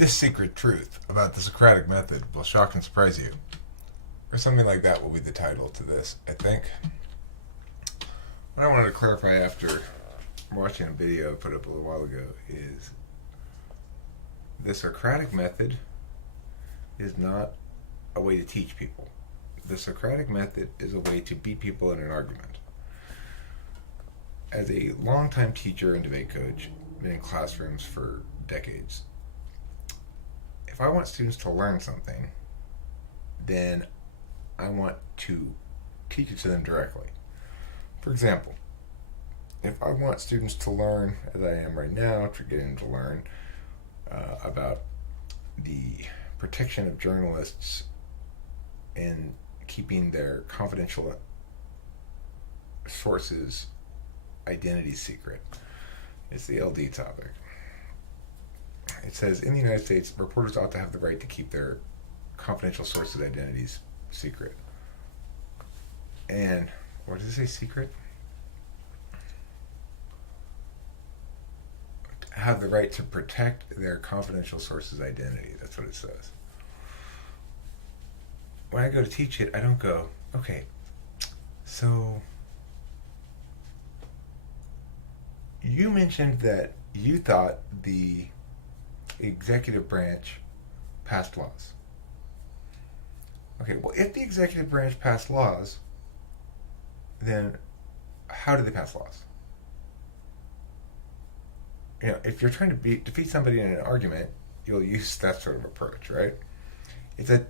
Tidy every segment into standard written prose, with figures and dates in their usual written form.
This secret truth about the Socratic method will shock and surprise you. Or something like that will be the title to this, I think. What I wanted to clarify after watching a video I put up a little while ago is the Socratic method is not a way to teach people. The Socratic method is a way to beat people in an argument. As a longtime teacher and debate coach, been in classrooms for decades, if I want students to learn something, then I want to teach it to them directly. For example, if I want students to learn, as I am right now, to get them to learn about the protection of journalists and keeping their confidential sources' identity secret. It's the LD topic. It says, in the United States, reporters ought to have the right to keep their confidential sources' identities secret. And, or does it say secret? Have the right to protect their confidential sources' identity. That's what it says. When I go to teach it, I don't go, okay, so you mentioned that you thought the executive branch passed laws. Okay, well, if the executive branch passed laws, then how did they pass laws? You know, if you're trying to defeat somebody in an argument, you'll use that sort of approach, right? It's a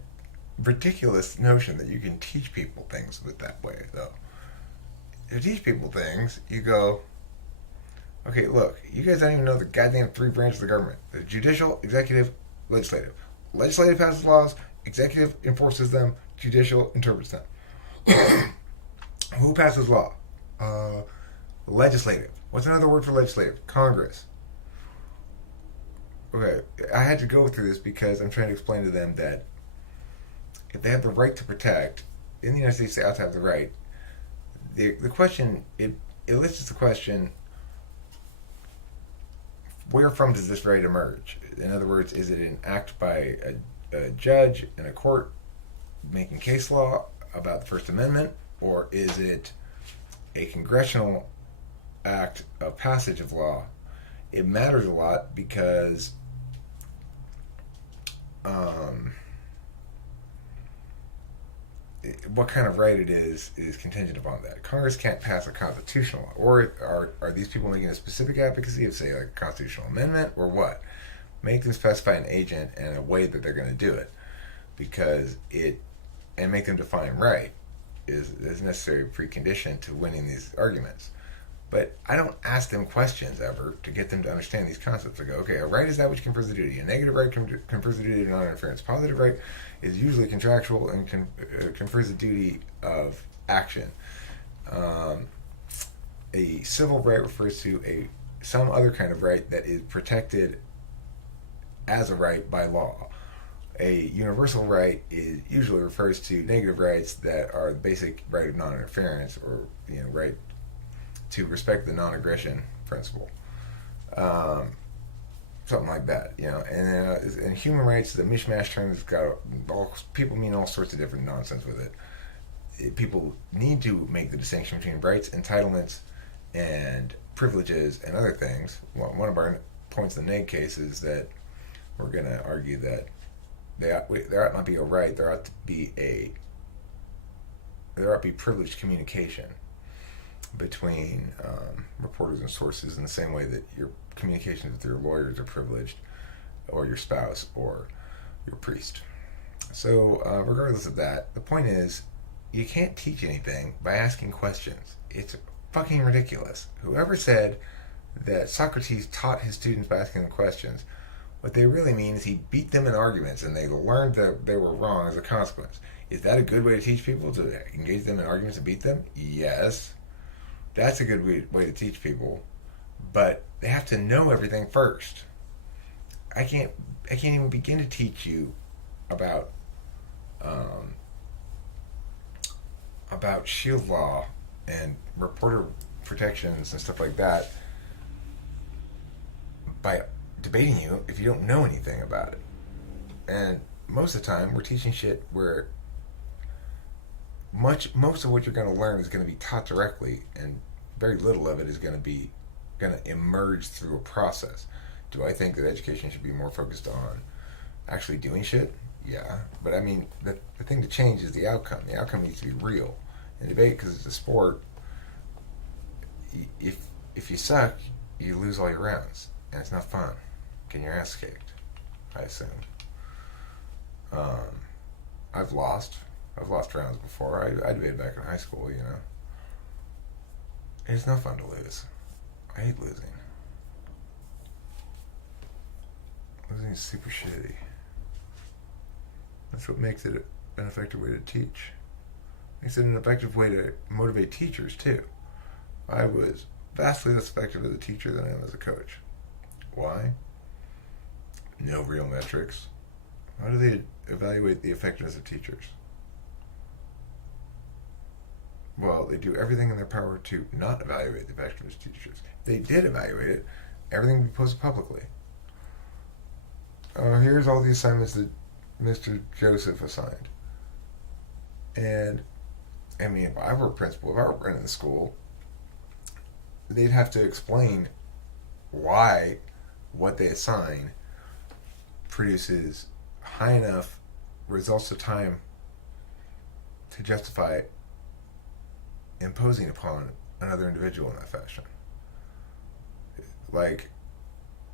ridiculous notion that you can teach people things with that way, though. To teach people things, you go, okay, look, you guys don't even know the goddamn three branches of the government. The judicial, executive, legislative. Legislative passes laws, executive enforces them, judicial interprets them. Who passes law? Legislative. What's another word for legislative? Congress. Okay, I had to go through this because I'm trying to explain to them that if they have the right to protect, in the United States they ought to have the right. The question, it elicits the question, where from does this right emerge? In other words, is it an act by a judge in a court making case law about the First Amendment, or is it a congressional act of passage of law? It matters a lot because what kind of right it is contingent upon that. Congress can't pass a constitutional law. Or are these people making a specific advocacy of, say, like a constitutional amendment, or what? Make them specify an agent and a way that they're going to do it, because and make them define right is necessary precondition to winning these arguments. But I don't ask them questions ever to get them to understand these concepts. I go, okay, a right is that which confers a duty. A negative right confers a duty of non-interference. Positive right is usually contractual and confers a duty of action. A civil right refers to some other kind of right that is protected as a right by law. A universal right usually refers to negative rights that are the basic right of non-interference, or right to respect the non-aggression principle, something like that, And human rights is a mishmash term that's got people mean all sorts of different nonsense with it. People need to make the distinction between rights, entitlements, and privileges and other things. One of our points in the NAG case is that we're going to argue that there ought not be a right. There ought to be privileged communication between reporters and sources, in the same way that your communications with your lawyers are privileged, or your spouse, or your priest. So regardless of that, the point is, you can't teach anything by asking questions. It's fucking ridiculous. Whoever said that Socrates taught his students by asking them questions, what they really mean is he beat them in arguments and they learned that they were wrong as a consequence. Is that a good way to teach people, to engage them in arguments and beat them? Yes. That's a good way to teach people, but they have to know everything first. I can't even begin to teach you about shield law and reporter protections and stuff like that by debating you if you don't know anything about it. And most of the time, we're teaching shit where most of what you're going to learn is going to be taught directly, and very little of it is going to emerge through a process. Do I think that education should be more focused on actually doing shit? Yeah, but I mean, the thing to change is the outcome. The outcome needs to be real. In debate, because it's a sport, if you suck, you lose all your rounds, and it's not fun. Getting your ass kicked, I assume. I've lost rounds before. I debated back in high school, you know. It's not fun to lose. I hate losing. Losing is super shitty. That's what makes it an effective way to teach. Makes it an effective way to motivate teachers, too. I was vastly less effective as a teacher than I am as a coach. Why? No real metrics. How do they evaluate the effectiveness of teachers? Well, they do everything in their power to not evaluate the effectiveness of teachers. If they did evaluate it, everything would be posted publicly. Here's all the assignments that Mr. Joseph assigned. And, I mean, if I were a principal, if I were running the school, they'd have to explain why what they assign produces high enough results of time to justify imposing upon another individual in that fashion. Like,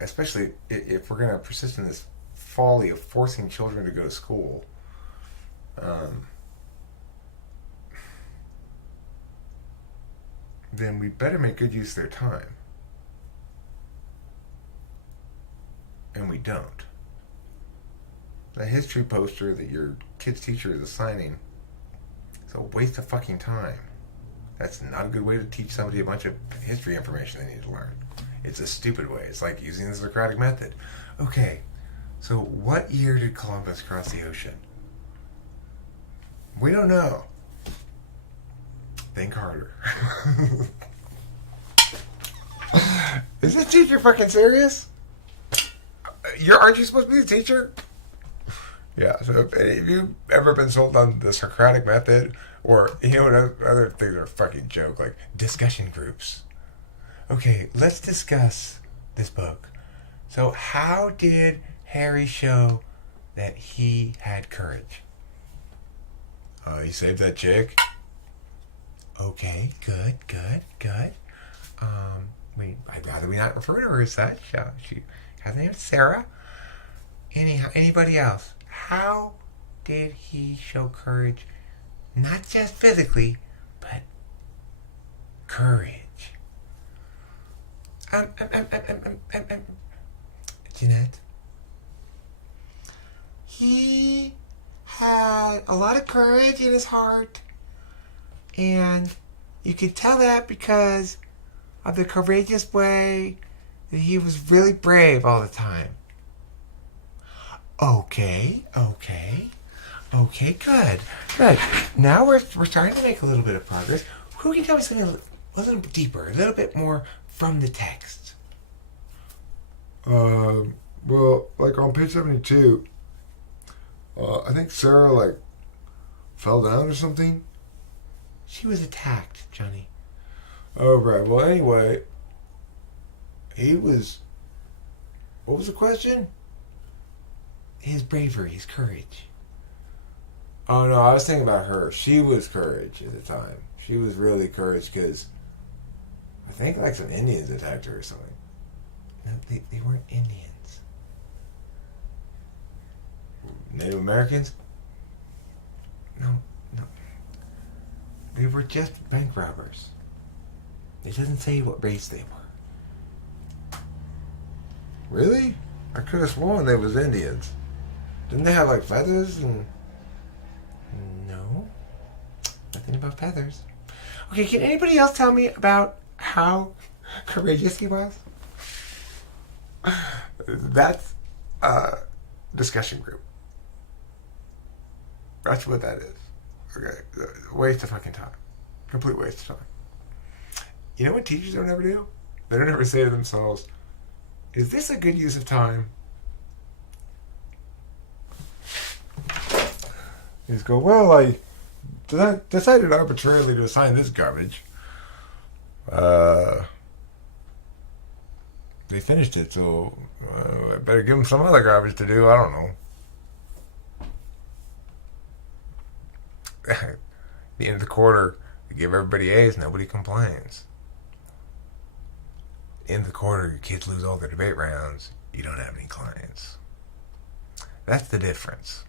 especially if we're going to persist in this folly of forcing children to go to school, then we better make good use of their time. And we don't. That history poster that your kid's teacher is assigning is a waste of fucking time. That's not a good way to teach somebody a bunch of history information they need to learn. It's a stupid way. It's like using the Socratic method. Okay, so what year did Columbus cross the ocean? We don't know. Think harder. Is this teacher fucking serious? Aren't you supposed to be the teacher? Yeah, so if any of you ever been sold on the Socratic method, or, you know what, other things are a fucking joke, like discussion groups. Okay, let's discuss this book. So how did Harry show that he had courage? He saved that chick. Okay, good. I'd rather we not refer to her as such. She has the name of Sarah. Anybody else? How did he show courage? Not just physically, but courage. Jeanette. He had a lot of courage in his heart, and you could tell that because of the courageous way that he was really brave all the time. Okay, good. Now we're starting to make a little bit of progress. Who can tell me something a little deeper, a little bit more from the text? Well, like on page 72, I think Sarah, fell down or something. She was attacked, Johnny. Oh, right. Well, anyway, what was the question? His bravery, his courage. Oh, no, I was thinking about her. She was courage at the time. She was really courage because I think, some Indians attacked her or something. No, they weren't Indians. Native Americans? No. They were just bank robbers. It doesn't say what race they were. Really? I could have sworn they was Indians. Didn't they have, feathers and... No. Nothing about feathers. Okay, can anybody else tell me about how courageous he was? That's a discussion group. That's what that is. Okay, waste of fucking time. Complete waste of time. You know what teachers don't ever do? They don't ever say to themselves, is this a good use of time? You just go, well, I decided arbitrarily to assign this garbage. They finished it, so I better give them some other garbage to do. I don't know. At the end of the quarter, you give everybody A's, nobody complains. End of the quarter, your kids lose all their debate rounds, you don't have any clients. That's the difference.